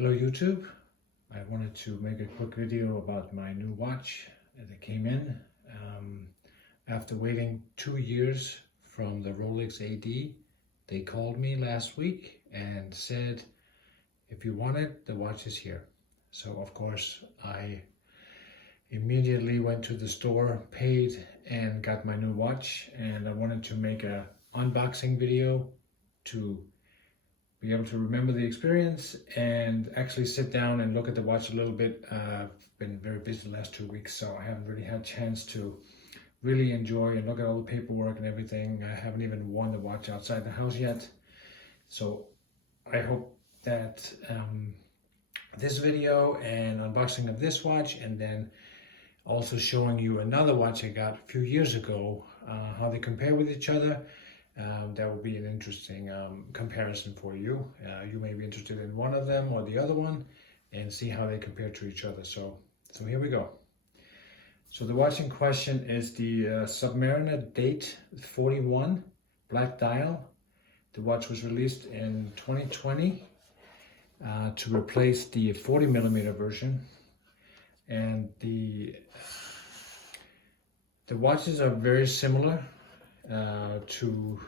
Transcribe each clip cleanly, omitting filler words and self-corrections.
Hello YouTube. I wanted to make a quick video about my new watch that came in after waiting 2 years from the Rolex AD. They called me last week and said, if you want it, the watch is here. So of course I immediately went to the store, paid, and got my new watch. And I wanted to make a unboxing video to be able to remember the experience and actually sit down and look at the watch a little bit. I've been very busy the last 2 weeks, so I haven't really had a chance to really enjoy and look at all the paperwork and everything. I haven't even worn the watch outside the house yet. So I hope that this video and unboxing of this watch, and then also showing you another watch I got a few years ago, how they compare with each other. That will be an interesting comparison for you. You may be interested in one of them or the other one and see how they compare to each other. So here we go. So the watch in question is the Submariner Date 41 black dial. The watch was released in 2020 to replace the 40mm version. And the watches are very similar. To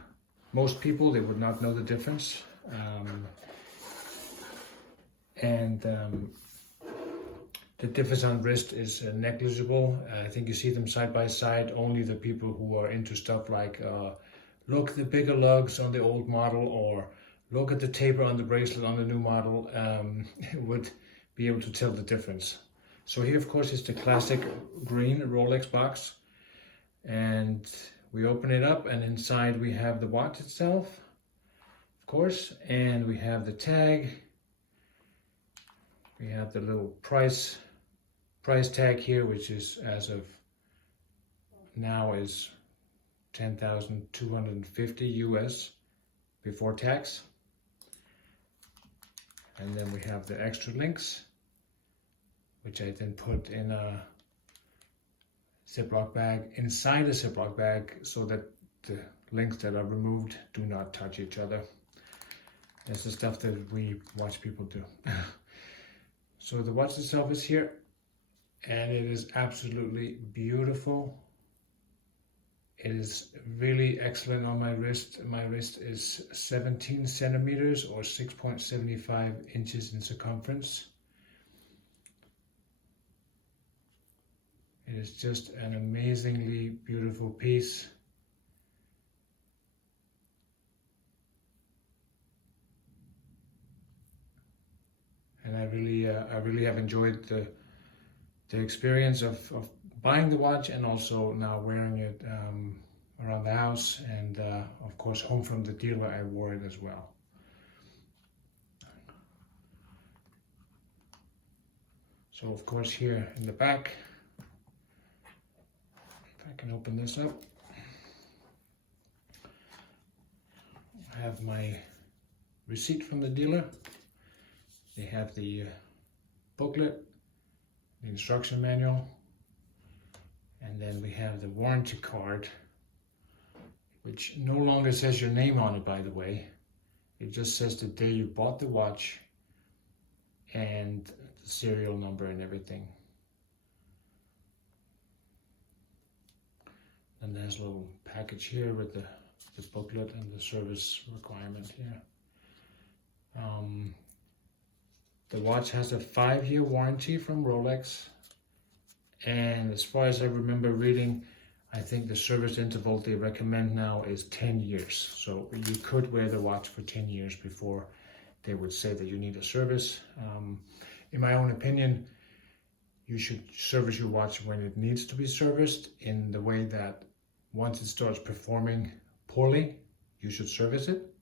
most people, they would not know the difference, the difference on wrist is negligible. I think you see them side by side. Only the people who are into stuff like look at the bigger lugs on the old model, or look at the taper on the bracelet on the new model, would be able to tell the difference. So here, of course, is the classic green Rolex box, and we open it up, and inside we have the watch itself, of course, and we have the tag. We have the little price tag here, which is, as of now, is 10,250 US before tax. And then we have the extra links, which I then put in a Ziploc bag, inside a Ziploc bag, so that the links that are removed do not touch each other. That's the stuff that we watch people do. So the watch itself is here, and it is absolutely beautiful. It is really excellent on my wrist. My wrist is 17 centimeters or 6.75 inches in circumference. It is just an amazingly beautiful piece. And I really have enjoyed the experience of buying the watch, and also now wearing it around the house, and of course home from the dealer I wore it as well. So of course here in the back, I can open this up. I have my receipt from the dealer. They have the booklet, the instruction manual, and then we have the warranty card, which no longer says your name on it, by the way. It just says the day you bought the watch and the serial number and everything. And there's a little package here with the booklet and the service requirement here. The watch has a 5-year warranty from Rolex, and as far as I remember reading, I think the service interval they recommend now is 10 years. So you could wear the watch for 10 years before they would say that you need a service. In my own opinion, you should service your watch when it needs to be serviced, in the way that once it starts performing poorly, you should service it.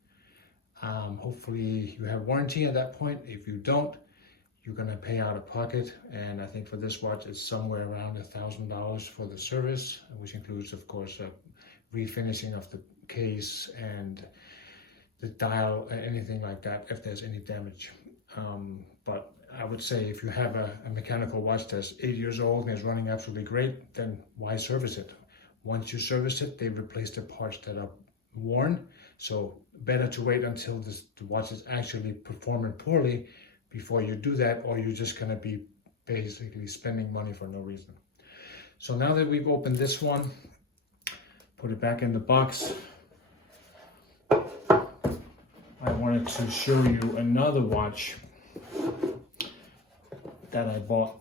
Hopefully you have warranty at that point. If you don't, you're gonna pay out of pocket. And I think for this watch, it's somewhere around $1,000 for the service, which includes, of course, refinishing of the case and the dial, anything like that, if there's any damage. But I would say if you have a mechanical watch that's 8 years old and is running absolutely great, then why service it? Once you service it, they replace the parts that are worn. So better to wait until the watch is actually performing poorly before you do that, or you're just gonna be basically spending money for no reason. So now that we've opened this one, put it back in the box, I wanted to show you another watch that I bought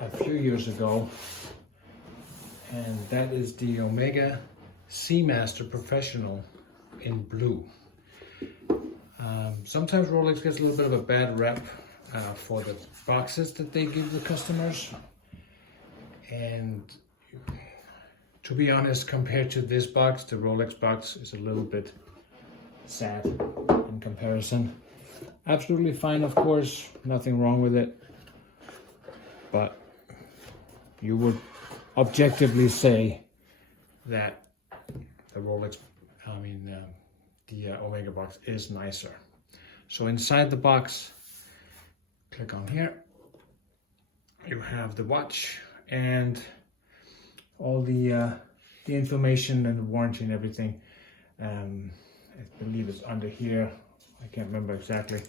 a few years ago, and that is the Omega Seamaster Professional in blue. Sometimes Rolex gets a little bit of a bad rep for the boxes that they give the customers, and to be honest, compared to this box, the Rolex box is a little bit sad in comparison. Absolutely fine, of course, nothing wrong with it, but you would objectively say that the Rolex, the Omega box is nicer. So inside the box, click on here, you have the watch and all the information and the warranty and everything. I believe it's under here. I can't remember exactly.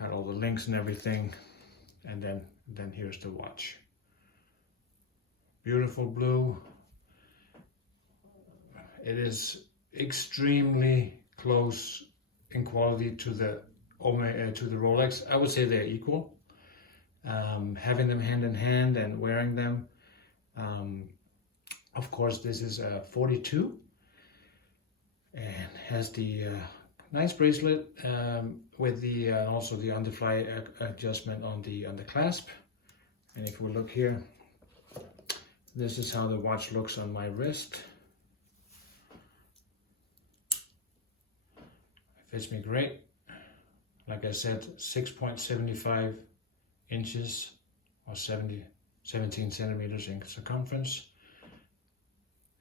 Got all the links and everything, and then here's the watch. Beautiful blue. It is extremely close in quality to the Rolex. I would say they're equal. Having them hand in hand and wearing them. Of course, this is a 42 and has the nice bracelet with the also the underfly adjustment on the clasp. And if we look here, this is how the watch looks on my wrist. It fits me great. Like I said, 6.75 inches or 17 centimeters in circumference.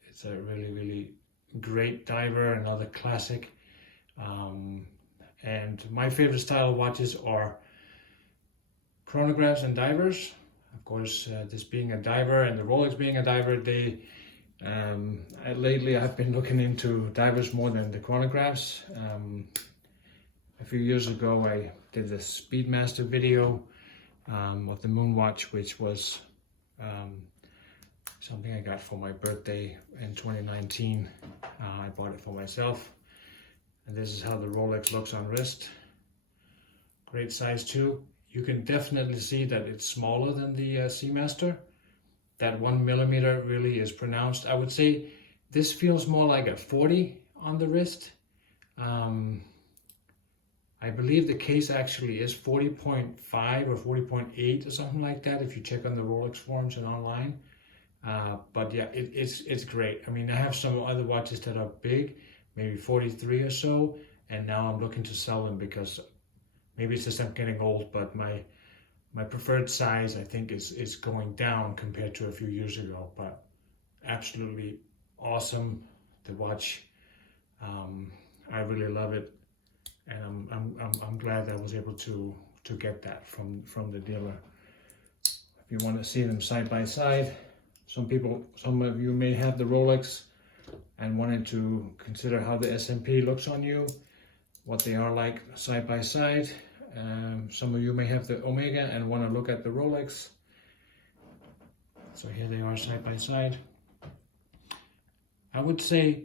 It's a really great diver, another classic. And my favorite style of watches are chronographs and divers. Of course, this being a diver and the Rolex being a diver, lately I've been looking into divers more than the chronographs. A few years ago, I did the Speedmaster video of the Moon watch, which was something I got for my birthday in 2019. I bought it for myself. And this is how the Rolex looks on wrist. Great size too. You can definitely see that it's smaller than the Seamaster. That 1 millimeter really is pronounced. I would say this feels more like a 40 on the wrist. I believe the case actually is 40.5 or 40.8 or something like that if you check on the Rolex forums and online. But yeah, it's great. I mean, I have some other watches that are big, maybe 43 or so, and now I'm looking to sell them because maybe it's just I'm getting old, but my preferred size I think is going down compared to a few years ago. But absolutely awesome, the watch. I really love it, and I'm glad that I was able to get that from the dealer. If you want to see them side by side, some of you may have the Rolex and wanted to consider how the S&P looks on you, what they are like side by side. Some of you may have the Omega and want to look at the Rolex. So here they are side by side. I would say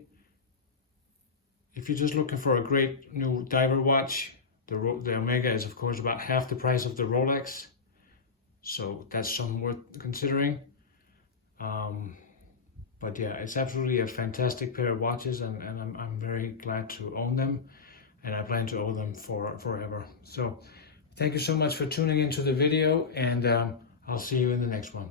if you're just looking for a great new diver watch, the Omega is of course about half the price of the Rolex. So that's something worth considering. But yeah, it's absolutely a fantastic pair of watches, and I'm very glad to own them, and I plan to own them forever. So thank you so much for tuning into the video, and I'll see you in the next one.